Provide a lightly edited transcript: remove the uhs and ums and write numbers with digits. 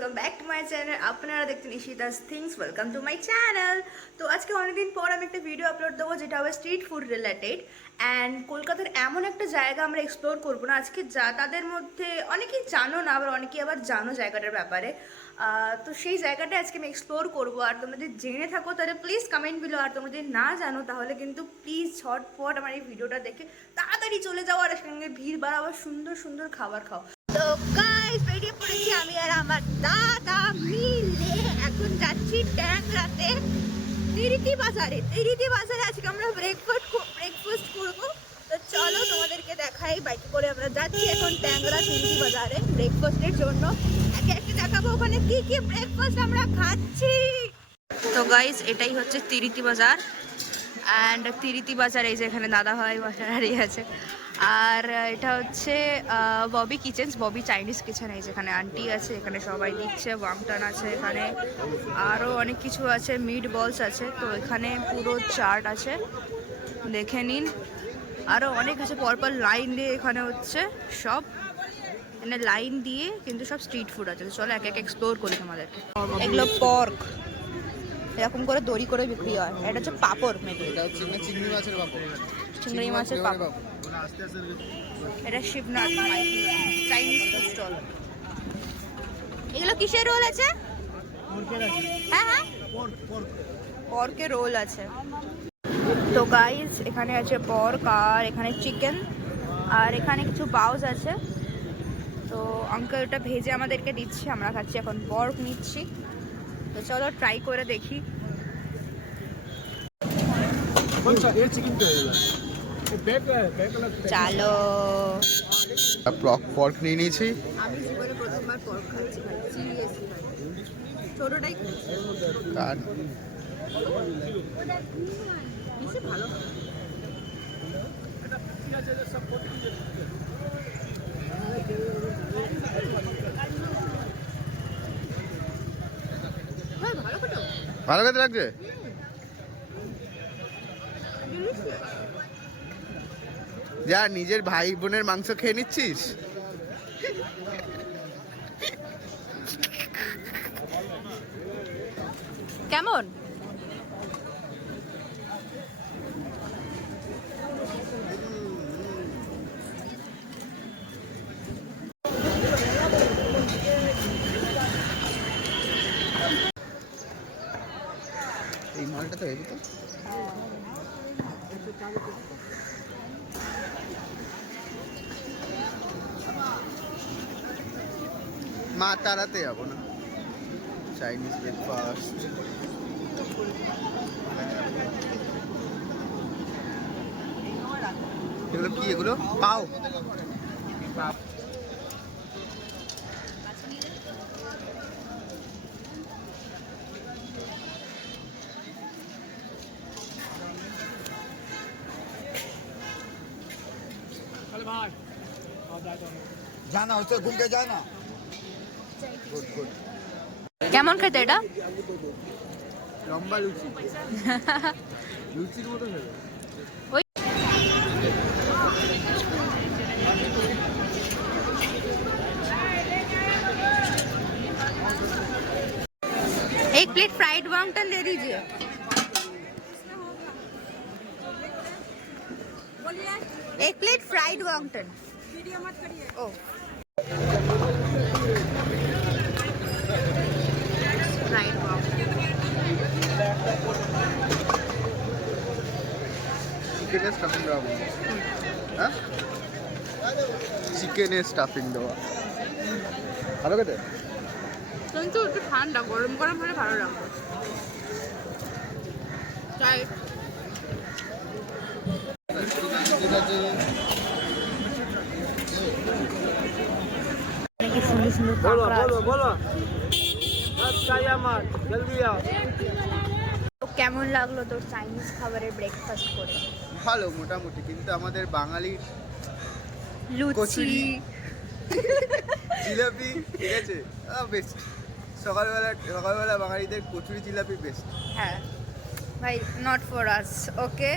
Welcome back to my channel. আপনারা দেখছেন Ishita's things. Welcome to my channel. তো আজকে অনেকদিন পর আমি একটা ভিডিও আপলোড দেবো যেটা হবে স্ট্রিট ফুড রিলেটেড। অ্যান্ড কলকাতার এমন একটা জায়গা আমরা এক্সপ্লোর করবো না আজকে, যা তাদের মধ্যে অনেকেই জানো না, আবার অনেকেই আবার জানো জায়গাটার ব্যাপারে। তো সেই জায়গাটা আজকে আমি এক্সপ্লোর করবো। আর তোমরা যদি জেনে থাকো তাহলে প্লিজ কমেন্ট বিলো, আর তোমরা যদি না জানো তাহলে কিন্তু প্লিজ ঝটপট আমার এই ভিডিওটা দেখে তাড়াতাড়ি চলে যাও, আর সঙ্গে ভিড় বাড়াবার সুন্দর সুন্দর খাবার খাও। তো গাইস, বেরিয়ে পড়েছি আমি আর আমার দাদা মিলে। এখন যাচ্ছি ট্যাংরাতে তিরিতি বাজারে। তিরিতি বাজারে আজকে আমরা ব্রেকফাস্ট করবো। তো চলো তোমাদেরকে দেখাই, বাইকে করে আমরা যাচ্ছি এখন ট্যাংরা তিরিতি বাজারে ব্রেকফাস্টের জন্য। একে একে দেখাবো ওখানে কি কি ব্রেকফাস্ট আমরা খাচ্ছি। তো গাইস, এটাই হচ্ছে তিরিতি বাজার। অ্যান্ড তিরিতি বাজার, এই যে এখানে দাদা ভাই বাসা দাঁড়িয়ে আছে। আর এটা হচ্ছে Bobby kitchens, Bobby Chinese kitchen. এই যেখানে আন্টি আছে, এখানে সবাই দিচ্ছে। ওয়াংটান আছে এখানে, আরও অনেক কিছু আছে, মিট বলস আছে। তো এখানে পুরো চার্ট আছে, দেখে নিন। আরও অনেক আছে, পরপর লাইন দিয়ে এখানে হচ্ছে সব, মানে লাইন দিয়ে কিন্তু সব স্ট্রিট ফুড আছে। তো চলো এক এক এক্সপ্লোর করি তোমাদেরকে। এগুলো পর্ক, এরকম করে দড়ি করে বিক্রি হয়। এটা হচ্ছে পাপড়, মেবি এটা হচ্ছে চিংড়ি মাছের পাপড়। চিংড়ি মাছের পাপড়। এটা শিবনাথ চাইনিজ ফুড স্টল। এগুলো কিসের রোল আছে? হ্যাঁ হ্যাঁ, পর্কের রোল আছে। তো গাইস, এখানে আছে পর্ক, আর এখানে চিকেন, আর এখানে কিছু বাউস আছে। তো আঙ্কেল ওটা ভেজে আমাদেরকে দিচ্ছে, আমরা খাচ্ছি এখন পর্ক নিচ্ছি। তো চলো ট্রাই করে দেখি। চলো, পর্ক নিয়ে নিয়েছি। আমি জীবনে প্রথমবার পর্ক খাচ্ছি ভাই, সিরিয়াসলি ভাই, ছোটটাই খাচ্ছি। ভালো ভালো খেতে লাগছে। যা নিজের ভাই বোনের মাংস খেয়ে নিচ্ছিস। কেমন? এই মালটা তো হেভি তো। মা তারাতে যাবো না, চাইনিজ ব্রেকফাস্ট। এগুলো কি? এগুলো পাও। जाना उससे घूम के जाना। Good good. কেমন খেতে এটা? লম্বা লুচি। লুচির মতো খেতে। ওই एक प्लेट फ्राइड वांगटन दे दीजिए। एक प्लेट फ्राइड वांगटन। वीडियो मत करिए। ओ फ्राइड वांगटन। চিকেনের স্টাফিং দেওয়া। হ্যাঁ, চিকেনের স্টাফিং দেওয়া ভালো খেতে। কিন্তু একটু ঠান্ডা, গরম গরম হলে ভালো লাগবে। তাই সুন্দর সুন্দর কাঁকড়া আছে। তো কেমন লাগলো তোর চাইনিজ খাবারের ব্রেকফাস্ট করে? ভালো মোটামুটি, কিন্তু আমাদের বাঙালি লুচি, কচুরি, জিলাপি, ঠিক আছে, বেস্ট। সকালবেলা বাঙালিদের কচুরি জিলাপি বেস্ট। হ্যাঁ ভাই, নট ফর আস, ওকে।